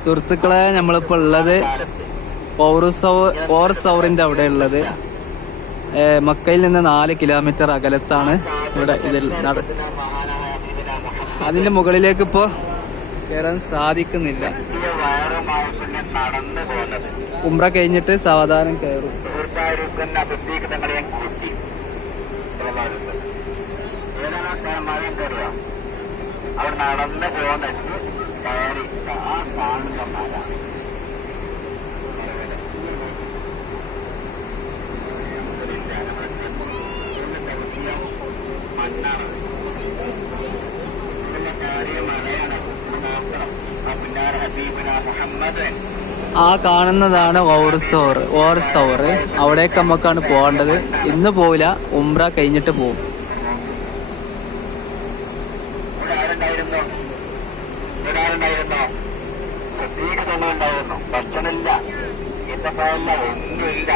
സുഹൃത്തുക്കളെ നമ്മളിപ്പോ ഉള്ളത് ഓർ സൗറിന്റെ അവിടെ ഉള്ളത് മക്കയിൽ നിന്ന് നാല് കിലോമീറ്റർ അകലത്താണ് ഇവിടെ ഇതിൽ നട അതിന്റെ മുകളിലേക്ക് ഇപ്പോ കയറാൻ സാധിക്കുന്നില്ല. നടന്നു ഉംറ കഴിഞ്ഞിട്ട് സാവധാനം കയറും സിദ്ദീഖ് തങ്ങളെ ആ കാണുന്നതാണ് ഓർസോർ ഓർസോർ ഓർ സൗർ അവിടേക്ക് നമുക്കാണ് പോകേണ്ടത്. ഇന്ന് പോവില്ല ഉംറ കഴിഞ്ഞിട്ട് പോവും. ഭക്ഷണമില്ല. ഈത്തപ്പഴമില്ല ഒന്നുമില്ല.